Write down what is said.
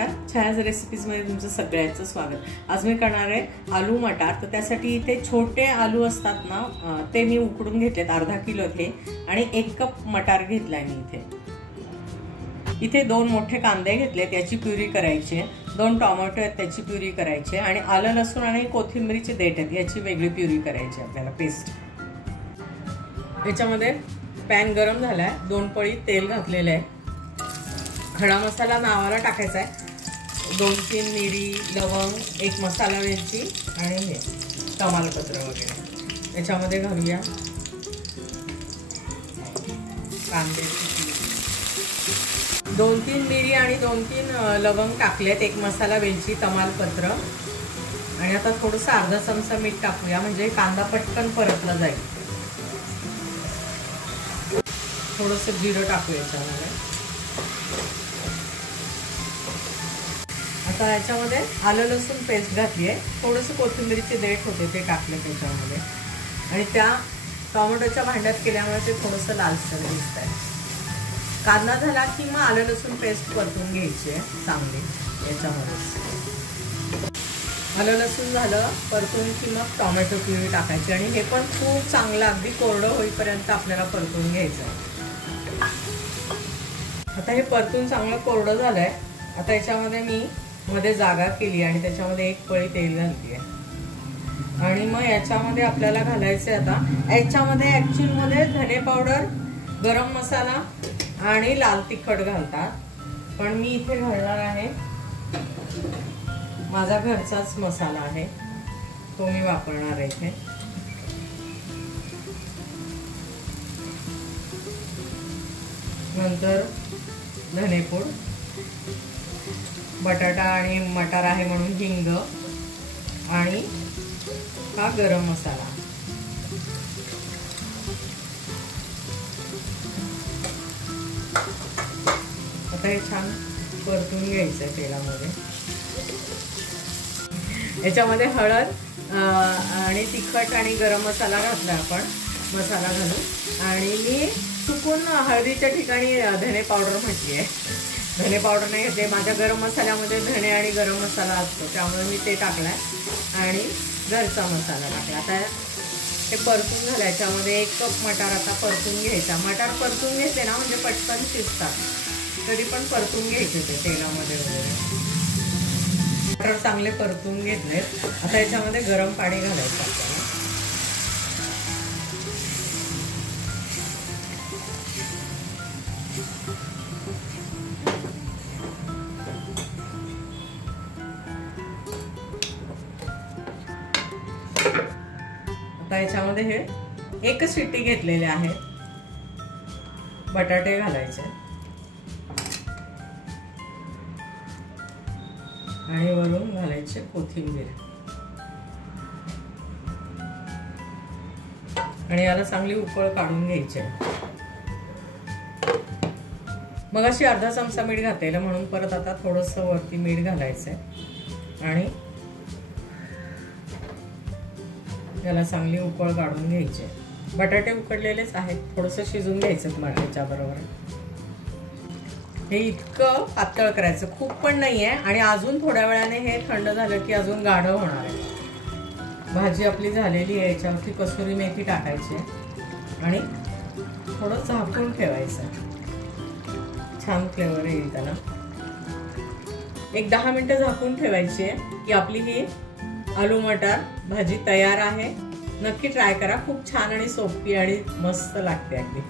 नमस्कार, छायाज रेसिपीजमध्ये तुमचं सगळ्यांचं स्वागत। आज मी करणार आहे आलू मटार। तर त्यासाठी इथे छोटे आलू असतात ना, ते मी उकडून घेतलेत, अर्धा किलो हे, आणि 1 कप मटार घेतलाय मी। इथे 2 मोठे कांदे घेतले, त्याची प्युरी करायची, 2 टोमॅटो आहेत त्याची प्युरी करायची, आणि आलं लसूण आणि कोथिंबीरचे देठ आहेत याची वेगळी प्युरी करायची आपल्याला, पेस्ट। याच्यामध्ये पॅन गरम झालाय, 2 पळी तेल घातलेले आहे। खडा मसाला नावाला टाकायचा आहे, 2-3 मिरी, लवंग, 1 मसाला वेलची आणि हे तमालपत्र वगैरे। याच्यामध्ये घालूया कांदे, 2-3 मिरी आणि 2-3 लवंग टाकलेत, 1 मसाला वेलची, तमालपत्र, आणि आता थोडंसं अर्धा चमचा मीठ टाकूया, म्हणजे कांदा पटकन परतला जाईल। थोडंसं जिरं टाकूया याच्यामध्ये। आता याच्यामध्ये आलं लसूण पेस्ट घातली आहे, थोडंसं कोथिंबीरचे देठ होते ते टाकले त्याच्यामध्ये, आणि त्या टोमॅटोच्या भांड्यात केल्यामुळे ते थोडंसं लालसर दिसत आहे। कांदा झाला की मग आलं लसूण पेस्ट परतून घ्यायची आहे चांगली याच्यामध्ये। आलं लसूण झालं परतून की मग टोमॅटो प्युरी टाकायची, आणि हे पण खूप चांगलं अगदी कोरडं होईपर्यंत आपल्याला परतून घ्यायचं आहे। आता हे परतून चांगलं कोरडं झालंय। आता याच्यामध्ये मी मध्ये जागा केली आणि त्याच्यामध्ये 1 पळी तेल घालते, आणि मग याच्यामध्ये आपल्याला घालायचे, आता याच्यामध्ये ऍक्च्युअल मध्ये धने पावडर, गरम मसाला आणि लाल तिखट घालतात, पण मी इथे घालणार आहे माझा घरचाच मसाला आहे, तो मी वापरणार आहे इथे। नंतर धनेपूड, बटाटा आणि मटार आहे म्हणून हिंग, आणि हा गरम मसाला। आता हे छान परतून घ्यायचं आहे तेलामध्ये। याच्यामध्ये हळद आणि तिखट आणि गरम मसाला घातला आपण, मसाला घालून, आणि मी चुकून हळदीच्या ठिकाणी धने पावडर म्हटली आहे, धने पावडर नाही घेतले। माझ्या गरम मसाल्यामध्ये धने आणि गरम मसाला असतो, त्यामुळे मी ते टाकलाय, आणि घरचा मसाला टाकला। आता ते परतून झालं, याच्यामध्ये 1 कप मटार आता परतून घ्यायचा। मटार परतून घेतले ना म्हणजे पटकन शिजतात, तरी पण परतून घ्यायचे ते तेलामध्ये वगैरे। मटार चांगले परतून घेतलेत, आता याच्यामध्ये गरम पाणी घालायचं आपल्याला। आता याच्यामध्ये हे 1 शिट्टी घेतलेले आहे, बटाटे घालायचे, आणि वरून घालायचे कोथिंबीर, आणि याला चांगली उकळ काढून घ्यायची। मग अशी अर्धा चमचा मीठ घातलेलं म्हणून परत आता थोडंसं वरती मीठ घालायचंय, आणि याला चांगली उकळ काढून घ्यायची। बटाटे उकडलेलेच आहेत, थोडंसं शिजून घ्यायचं याच्याबरोबर। हे इतकं पातळ करायचं, खूप पण नाहीये, आणि अजून थोड्या वेळाने हे थंड झालं की अजून गाढ होणार आहे। भाजी आपली झालेली आहे, याच्यावरती कसुरी मेथी टाकायची, आणि थोडं झाकून ठेवायचं, छान फ्लेवर येईल त्याला। 10 मिनिटं झाकून ठेवायची आहे की आपली ही आलू मटार भाजी तयार आहे। नक्की ट्राय करा, खूप छान आणि सोपी आणि मस्त लागते अगदी।